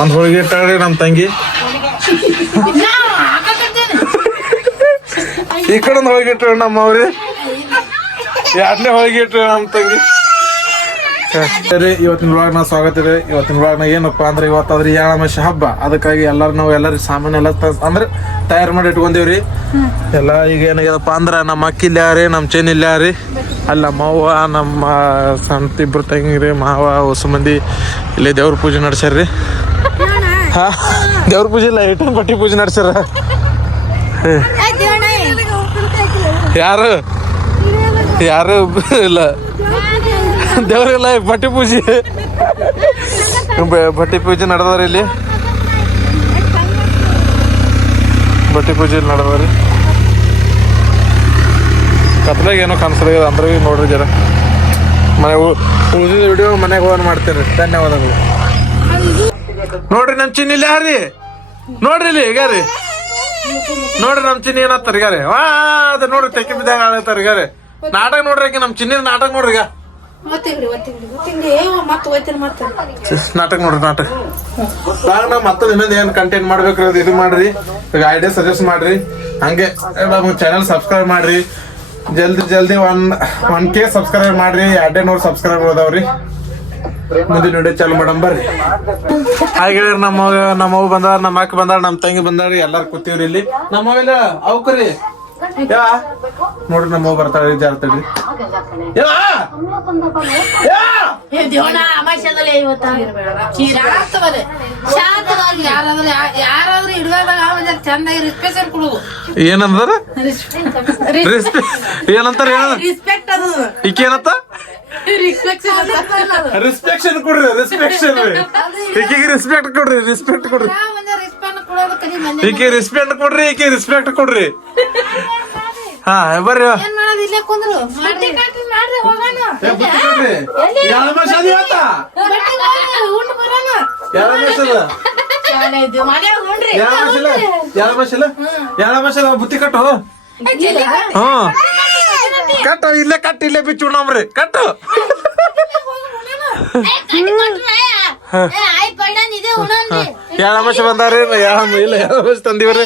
ಒಂದ್ ಹೋಳಿಗೆ ಇಟ್ಟಾಳ್ರಿ ನಮ್ ತಂಗಿ. ಈ ಕಡೆ ಒಂದ್ ಹೋಳಿಗೆ ಇಟ್ಟ ನಮ್ಮ ಅವ್ರಿ. ಎರಡನೇ ಹೋಳಿಗೆ ಇಟ್ಟ ನಮ್ ತಂಗಿ. ಸರಿ, ಇವತ್ತಿನ ವ್ಲಾಗ್ನ ಸ್ವಾಗತ ಇದೆ. ಇವತ್ತಿನ ವ್ಲಾಗ್ನ ಏನಪ್ಪಾ ಅಂದ್ರೆ ಇವತ್ತಾದ್ರಿ ಏಳಾಮಶಿ ಹಬ್ಬ. ಅದಕ್ಕಾಗಿ ಎಲ್ಲರೂ ಸಾಮಾನು ಎಲ್ಲ ಅಂದ್ರೆ ತಯಾರು ಮಾಡಿ ಇಟ್ಕೊಂಡೇವ್ರಿ ಎಲ್ಲ. ಈಗ ಏನಾಗ್ಯದಪ್ಪ ಅಂದ್ರ ನಮ್ಮ ಅಕ್ಕಿ ಇಲ್ಲಾರಿ, ನಮ್ಮ ಚೆನ್ ಇಲ್ಲಾರಿ, ಅಲ್ಲಿ ನಮ್ಮ ಅವ್ವ ನಮ್ಮ ಸಂತ ಇಬ್ರು ತಂಗಿರಿ ಮಾವ ಹೊಸ ಮಂದಿ ಇಲ್ಲಿ ದೇವ್ರ ಪೂಜೆ ನಡ್ಸ್ಯಾರ್ರಿ. ಹಾ, ದೇವ್ರ ಪೂಜೆ ಇಲ್ಲ, ಇಟ್ಟು ಬಟ್ಟಿ ಪೂಜೆ ನಡ್ಸ್ಯಾರ. ಯಾರು ಇಲ್ಲ, ದೇವ್ರಿಲ್ಲ, ಬಟ್ಟಿ ಪೂಜೆ ನಡೆದವ್ರಿ ಇಲ್ಲಿ. ಬಟ್ಟಿ ಪೂಜೆ ನಡೆದವ್ರಿ. ಕತ್ಲಾಗ ಏನೋ ಕಾಣಿಸ್ಲಾಗ್ಯದ ಅಂದ್ರೆ ನೋಡ್ರಿ ಜರ. ಮನೆ ಉಳಿದ ವಿಡಿಯೋ ಮನೆಗೆ ಹೋಗಿ ಮಾಡ್ತೇನೆ. ಧನ್ಯವಾದಗಳು. ನೋಡ್ರಿ ನಮ್ ಚಿನ್ನ ಇಲ್ಲಿ ಯಾರಿ ನೋಡ್ರಿ ಇಲ್ಲಿ ಈಗ ರೀ. ನೋಡ್ರಿ ನಮ್ ಚಿನ್ನ ಏನತ್ತಾರ ಈಗ ರೀ. ಅದ ನೋಡ್ರಿ ತೆಕ್ಕಿ ಬಿದ್ದಾಗ ಆಳತ್ತಾರ ಈಗ ರೀ. ನಾಟಕ ನೋಡ್ರಿ, ಆಕಿ ನಮ್ ಚಿನ್ನ ನಾಟಕ ನೋಡ್ರಿ. ಈಗ ನಾಟಕ ನೋಡ್ರಿ, ನಾಟಕ ಮತ್ತೊಂದು ಇನ್ನೊಂದು ಏನ್ ಕಂಟೆಂಟ್ ಮಾಡ್ಬೇಕ್ರಿ ಅದು ಇದು ಮಾಡ್ರಿ. ಈಗ ಐಡಿಯಾ ಸಜೆಸ್ಟ್ ಮಾಡ್ರಿ. ಹಂಗೆ ಚಾನಲ್ ಸಬ್ಸ್ಕ್ರೈಬ್ ಮಾಡ್ರಿ. ಜಲ್ದಿ 1K ಸಬ್ಸ್ಕ್ರೈಬ್ ಮಾಡ್ರಿ. 200 ಸಬ್ಸ್ಕ್ರೈಬ್ ಹೋದವ್ರಿ. ಮುಂದಿನ ವಿಡಿಯೋ ಚಾಲು ಮಾಡಮ್ ಬರ್ರಿ. ಹಾಗೆ ನಮ್ಮವ್ ಬಂದಾರ, ನಮ್ಮ ಅಕ್ಕ ಬಂದಾರ, ನಮ್ ತಂಗಿ ಬಂದಾರಿ. ಎಲ್ಲಾರು ಕೂತೀವ್ರಿ ಇಲ್ಲಿ. ನಮ್ಮವೆಲ್ಲ ಅವಕ್ರಿ ನೋಡ್ರಿ, ನಮ್ಮವ್ ಬರ್ತಾಳ್ರಿ. ಜಾರ್ತಳ್ರಿ ಏನಂದ್ರ ಏನಂತಾರ ಈಕೇನತ್ತ ರಿಸ್ಪೆಕ್ಷನ್ ಕೊಡ್ರಿ. ಈಕಿಗೆ ರೆಸ್ಪೆಕ್ಟ್ ಕೊಡ್ರಿ. ಈಕೆ ರೆಸ್ಪೆಕ್ಟ್ ಕೊಡ್ರಿ. ಹಾ ಬರ್ರಿ. ಬುತ್ತಿ ಕಟ್ಟು. ಹ್ಮ್ ಕಟ್ಟು, ಇಲ್ಲೇ ಬಿಚ್ಚು ನಮ್ರಿ. ಕಟ್ಟು ಏಳಾಮಶಿ ಬಂದಾರಿ. ಇಲ್ಲ ಏಳಾಮಶಿ ತಂದಿವ್ರಿ.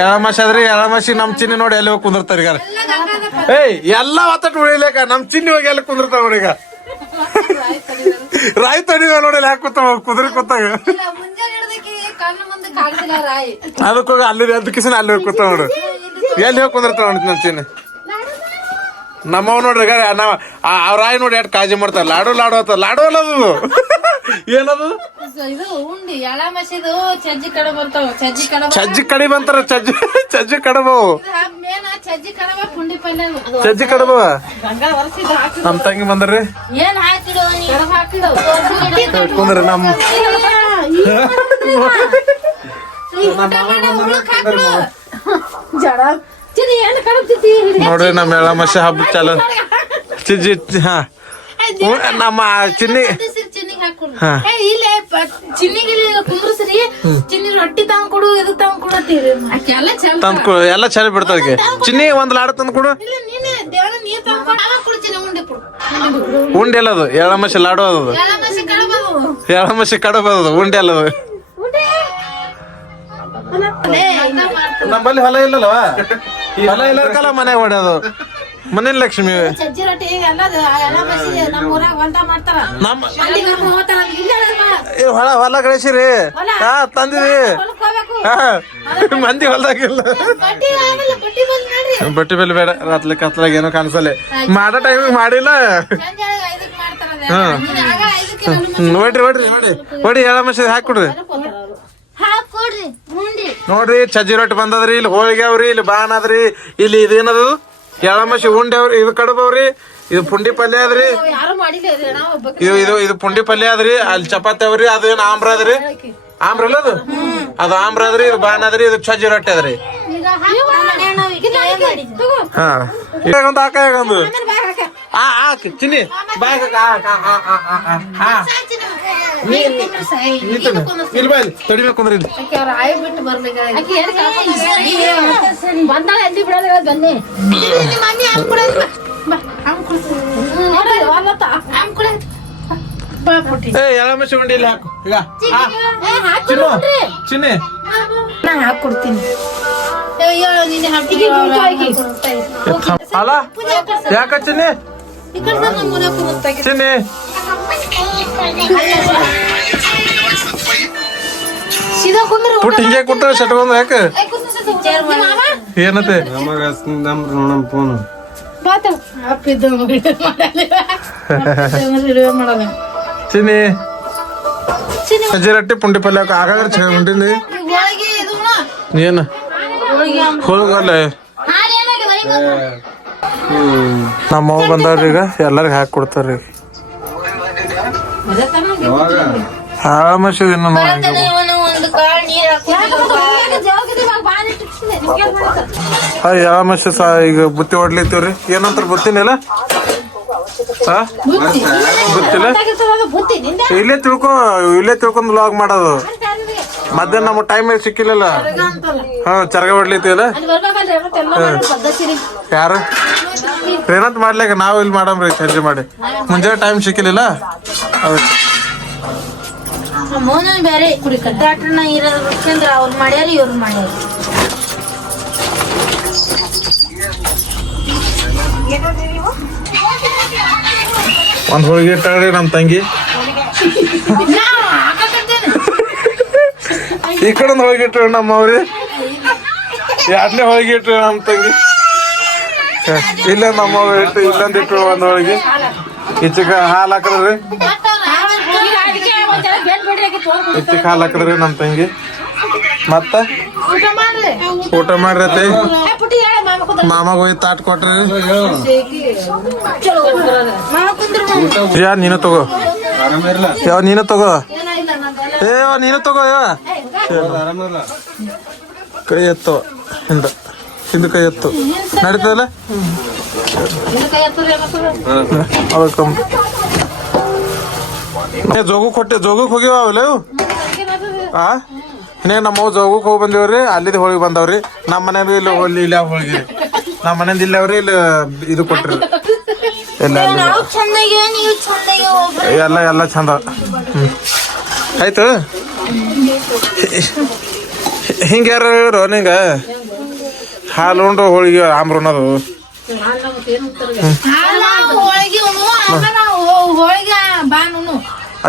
ಏಳಾಮಶಿ ಆದ್ರಿ. ಏಳಾಮಶಿ ನಮ್ ಚಿನ್ನಿ ನೋಡಿ ಎಲ್ಲಿ ಹೋಗಿ ಕುಂದಿರ್ತಾರ ಈಗ. ಎಲ್ಲ ಒತ್ತಟ್ಟು ಉಳಿಲೇಕ ನಮ್ ಚಿನ್ನಿ ಹೋಗಿ ಎಲ್ಲಿ ಕುಂದಿರ್ತಾವ ನೋಡಿ. ಈಗ ರಾಯ್ ತಡಿವ ನೋಡಿ ಯಾಕೆ ಕೂತಾವ ಕುದುರೆ ಕೂತಾಗ. ಅದಕ್ಕೋಗಿ ಅಲ್ಲಿ ಕಿಸನ ಅಲ್ಲಿ ಹೋಗಿ ಕೂತಾವ ನೋಡ್ರಿ. ಎಲ್ಲಿ ಹೋಗಿ ಕುಂದಿರ್ತಾವ ನೋಡಿ ನಮ್ ಚಿನ್ನಿ. ನಮ್ಮವ್ ನೋಡ್ರಿ ನಾವ್ ಅವ್ರ ಆಯ್ ನೋಡಿ ಎಷ್ಟು ಕಾಳಜಿ ಮಾಡ್ತಾರ. ಲಾಡು ಅಲ್ಲದು ಏನದು ಚಜ್ಜಿ ಕಡಿ ಬಂತಾರ. ಚಜ್ಜಿ ಕಡಬು ಚಜ್ಜಿ ಕಡಬ. ನಮ್ ತಂಗಿ ಬಂದ್ರಿ ಕುಂದ್ರಿ. ನೋಡ್ರಿ ನಮ್ಮ ಏಳಾಮಶಿ ಹಬ್ಬ ಚಾಲು. ಹಾ ನಮ್ಮ ಚಿನ್ನಿ ತಂದ್ಕೊಡು. ಎಲ್ಲ ಚಳಿ ಬಿಡ್ತಾವ. ಚಿನ್ನಿ ಒಂದ್ ಲಾಡು ತಂದ್ ಕೊಡು. ಉಂಡಿ ಎಲ್ಲದು ಏಳಾಮಶಿ ಲಾಡು ಅದದು. ಏಳಾಮಶಿ ಕಡಬ ಅದದು. ಉಂಡಿ ಅಲ್ಲದು. ನಮ್ಮಲ್ಲಿ ಹೊಲ ಇಲ್ಲಲ್ವ? ಹೊಲ ಇಲ್ಲಕಲ್ಲ ಮನೆ ಹೊಡೆಯೋದು. ಮನೇಲಿ ಲಕ್ಷ್ಮಿ ಹೊಲ ಗಳಿಸಿರಿ. ಹಾ ತಂದಿರಿ. ಮಂದಿ ಹೊಲ್ದಾಗಿಲ್ಲ. ಬಟ್ಟಿ ಬೆಲೆ ಬೇಡ. ಕತ್ಲಾಗ ಏನೋ ಕಾಣಿಸಲ್ಲ. ಮಾಡೋ ಟೈಮಿಗೆ ಮಾಡಿಲ್ಲ. ಹಾ ನೋಡ್ರಿ ಏಳಾಮಶಿ ಹಾಕೊಡ್ರಿ. ನೋಡ್ರಿ ಚಜ್ಜಿ ರೊಟ್ಟಿ ಬಂದದ್ರಿ. ಇಲ್ಲಿ ಹೋಳಿಗೆ ಅವ್ರಿ. ಇಲ್ಲಿ ಬಾನ್ ಅದ್ರಿ. ಇಲ್ಲಿ ಇದೇನದು ಏಳಾಮಶಿ ಉಂಡೆ ಅವ್ರಿ. ಇದು ಕಡಬವ್ರಿ. ಇದು ಪುಂಡಿ ಪಲ್ಯ ಅದ್ರಿ. ಇದು ಪುಂಡಿ ಪಲ್ಯ ಅದ್ರಿ. ಅಲ್ಲಿ ಚಪಾತಿ ಅವ್ರಿ. ಅದೇನು ಆಮ್ರ ಅದ್ರಿ. ಆಮ್ರ ಅಲ್ಲ ಅದು ಆಮ್ರ ಅದ್ರಿ. ಇದು ಬಾನ್ ಅದ್ರಿ. ಇದು ಚಜ್ಜಿ ರೊಟ್ಟಿ ಅದ್ರಿ. ಹಾ ಒಂದು ಹಾಕೊಂದು ಚಿನ್ನಿ ಬಾಯ್ ತಡಿಬೇಕು ಅಂದ್ರೆ ಏ ಎಳಮಶಿ ಉಂಡಿ ಇಲ್ಲಿ ಹಾಕು ಈಗ ಚಿನ್ನು ಚಿನ್ನಿ ನಾ ಹಾಕೊಡ್ತೀನಿ ಅಲ್ಲ ಯಾಕ ಚಿನ್ನಿ ಚಿನ್ನಿ ಪುಟ್ಟ ಹಿಂಗೆ ಕೊಟ್ಟ ಶಟ್ಕೊಂಡ್ ಯಾಕ ಏನತ್ತೆ ಫೋನ್ ಚಿನ್ನಿ ಸಜ್ಜಿ ರೊಟ್ಟಿ ಪುಂಡಿ ಪಲ್ಯ ಹಾಗಾದ್ರೆ ಉಂಡಿಲಿ ಏನು ಹೋಗಲ್ಲ ನಮ್ಮವ್ವ ಬಂದವ್ರಿ ಈಗ ಎಲ್ಲರಿಗೂ ಹಾಕಿ ಕೊಡ್ತಾರ್ರಿ ಆರಾಮಶಿ ಆರಾಮಶಿ ಈಗ ಬುತ್ತಿ ಹೊಡ್ಲಿತ್ತೀವ್ರಿ ಏನಂತಾರ ಬುತ್ತಿನಿಲ್ಲ ಗೊತ್ತಿಲ್ಲ ಇಲ್ಲೇ ತಿಳ್ಕೊಂಡ್ ಲಾಗ್ ಮಾಡೋದು ಮಧ್ಯಾಹ್ನ ನಮ್ಗೆ ಟೈಮ್ ಸಿಕ್ಕಿಲ್ಲ ಚರಗ ಹೊಡ್ಲಿತ್ತೀವಲ್ಲ ಯಾರು ಏನಂತ ಮಾಡ್ಲಿಕ್ಕೆ ನಾವು ಇಲ್ಲಿ ಮಾಡಮ್ರಿ ಸಂಜೆ ಮಾಡಿ ಮುಂಜಾನೆ ಟೈಮ್ ಸಿಕ್ಕಿಲ್ಲ ಬೇರೆ ಡಾಕ್ಟರ್ನ ಇರೋದ್ರ ಅವ್ರು ಮಾಡ್ಯಾರ ಇವ್ರು ಮಾಡ್ಯಾರ ಒಂದ್ ಹೋಳಿಗೆ ಇಟ್ಟಾಳ್ರಿ ನಮ್ ತಂಗಿ ಈ ಕಡೆ ಒಂದ್ ಹೋಳಿಗೆ ಇಟ್ಟ ನಮ್ಮ ಅವ್ರಿ ಎರಡನೇ ಹೋಳಿಗೆ ಇಟ್ರಿ ನಮ್ ತಂಗಿ ಇಲ್ಲ ನಮ್ಮ ಇಟ್ಟು ಇಲ್ಲೊಂದ್ ಇಟ್ಟು ಒಂದ್ ಹೋಳಿಗೆ ಈಚೆಗ ಹಾಲು ಹಾಕದ್ರಿ ಈಚೆಗೆ ಹಾಲು ಹಾಕದ್ರಿ ನಮ್ ತಂಗಿ ಮತ್ತ ಊಟ ಮಾಡ್ರತೆ ಮಾಮಾಗ ಹೋಗಿ ತಾಟ್ ಕೊಟ್ರಿ ಯಾ ನೀನು ತಗೋ ಯಾವ ನೀನು ತಗೋ ನೀನು ತಗೋ ಕೈ ಎತ್ತೋ ಹಿಂದ ಕೈ ಎತ್ತು ನಡೀತದಲ್ಲ ಜೋಗಕ್ ಕೊಟ್ಟೆ ಜೋಗಕ್ ಹೋಗಿವ ಅವಲ್ಲ ಇನ್ನೇನು ನಮ್ಮ ಜೋಗಕ್ಕೆ ಹೋಗಿ ಬಂದಿವ್ರಿ ಅಲ್ಲಿದ್ ಹೋಳಿಗೆ ಬಂದವ್ರಿ ನಮ್ಮ ಮನೇಲಿ ಇಲ್ಲಿ ಹೋಗಿ ಇಲ್ಲ ಹೋಳಿಗೆ ನಮ್ಮ ಮನೆಯಿಂದ ಇಲ್ಲ ಅವ್ರಿ ಇಲ್ಲಿ ಇದು ಕೊಟ್ರಿ ಎಲ್ಲ ಎಲ್ಲ ಚಂದ ಆಯ್ತು ಹಿಂಗ ಯಾರು ಹೇಳಿರು ನಿಂಗ ಹಾಲು ಉಂಡು ಹೋಳಿಗೆ ಆಮ್ರ ಅನ್ನೋದು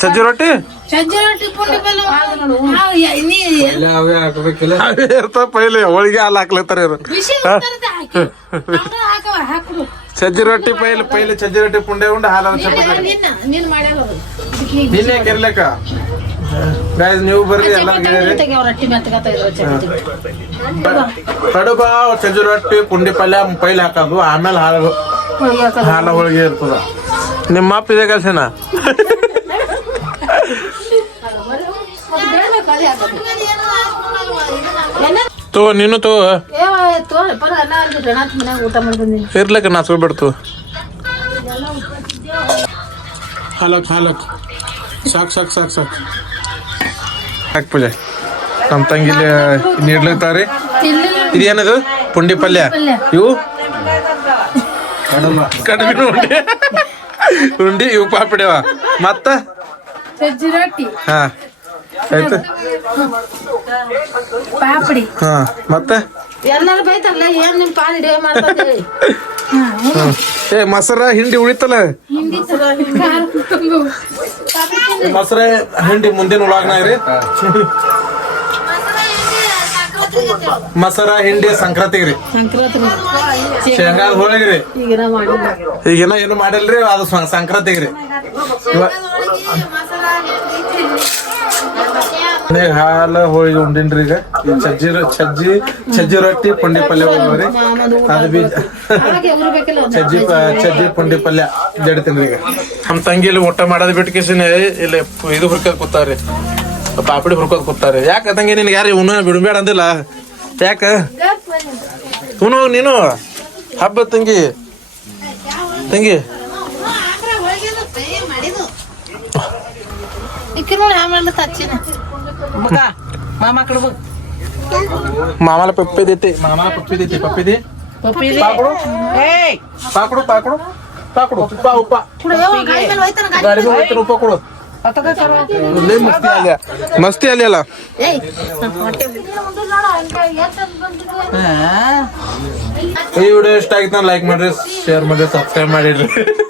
ಸಜ್ಜಿ ರೊಟ್ಟಿ ಇರ್ತಾವ ಪೈಲೆ ಹೋಳಿಗೆ ಹಾಲು ಹಾಕ್ಲತ್ತಾರ ಇವ್ರು ಸಜ್ಜಿ ರೊಟ್ಟಿ ಪೈಲೆ ಸಜ್ಜಿ ರೊಟ್ಟಿ ಪುಂಡೆ ಉಂಡು ಹಾಲು ನಿನ್ನೆ ಕೆರ್ಲಕ್ಕ ಗಾಯ್ಸ್ ನೀವು ಬರ್ರಿ ಎಲ್ಲ ಕಡುಬ ಸಜ್ಜಿ ರೊಟ್ಟಿ ಪುಂಡಿ ಪಲ್ಯ ಪೈಲೆ ಹಾಕೋದು ಆಮೇಲೆ ಹಾಲು ಹೋಳಿಗೆ ಇರ್ತದ ನಿಮ್ಮ ಅಪ್ಪ ಇದೆ ಕಲ್ಸೇನ ತಗೋ ನೀನು ತಗೋ ಇರ್ಲಕ್ಕ ನಾ ಬಿಡ್ತು ಹಾಲಕ್ ಸಾಕ್ ಹಾಕ್ ಪೂಜೆ ನಮ್ಮ ತಂಗಿಲಿ ನೀಡ್ಲತ್ತಾರಿ ಇದೇನದು ಪುಂಡಿ ಪಲ್ಯ ಇವು ಕಡಿಮೆ ಉಂಡಿ ಇವು ಪಾಪಿಡ್ಯವ ಮತ್ತ ಹಾ ಆಯ್ತು ಪಾಪಡಿ ಹಾ ಮತ್ತೆ ಎಲ್ಲಾರು ಬೈತಾರಲ್ಲ ಏನ್ ನಿಮ್ ಪಾಲ್ ಹಿಡಿಯೋ ಮಾಡ್ತಾರೆ ಏ ಮೊಸರ ಹಿಂಡಿ ಉಳಿತಲ್ಲ ಮೊಸರ ಹಿಂಡಿ ಮುಂದಿನ ಉಳಾಗ್ನ ರೀ ಮೊಸರ ಹಿಂಡಿ ಸಂಕ್ರಾಂತಿಗೆ ರೀ ಶೇಂಗಾದ ಹೋಳಿಗೆ ಈಗಿನ ಏನು ಮಾಡಿಲ್ರಿ ಅದು ಸಂಕ್ರಾಂತಿಗೆ ರೀ ಹಾಲು ಹೋಳಿಗೆ ಉಂಡಿನ್ರಿ ಈಗ ಸಜ್ಜಿ ರೊಟ್ಟಿ ಪುಂಡಿ ಪಲ್ಯ ಹೋಗ್ರಿ ಅದು ಬೀಜ ಸಜ್ಜಿ ಪುಂಡಿ ಪಲ್ಯ ಜಡ್ತೀನಿ ಈಗ ನಮ್ಮ ತಂಗಿ ಇಲ್ಲಿ ಊಟ ಮಾಡೋದ್ ಬಿಟ್ಕೇಸಿನ ಇಲ್ಲಿ ಇದು ಹುರ್ಕೋದ್ ಕೂತಾವ್ರಿ ಪಾಪಡಿ ಹುರ್ಕೋದ್ ಕೂತಾರೆ ಯಾಕ ತಂಗಿ ನಿನ್ಗೆ ಯಾರು ಉಣ್ಣ ಬಿಡ್ಬೇಡ ಅಂದಿಲ್ಲ ಯಾಕ ಉಣ್ಣು ನೀನು ಹಬ್ಬ ತಂಗಿ मामाला पप्पी देते पप्पी दे पाकडो पाकडो पाकडो उपा गाडी में होते उपा ಲೇ ಮಸ್ತಿ ಅಲ್ಲ ಮಸ್ತಿ ಅಲ್ಲಿ ಅಲ್ಲ ಈ ವಿಡಿಯೋ ಇಷ್ಟ ಆಗಿತ್ತು ಲೈಕ್ ಮಾಡ್ರಿ ಶೇರ್ ಮಾಡ್ರಿ ಸಬ್ಸ್ಕ್ರೈಬ್ ಮಾಡಿಡ್ರಿ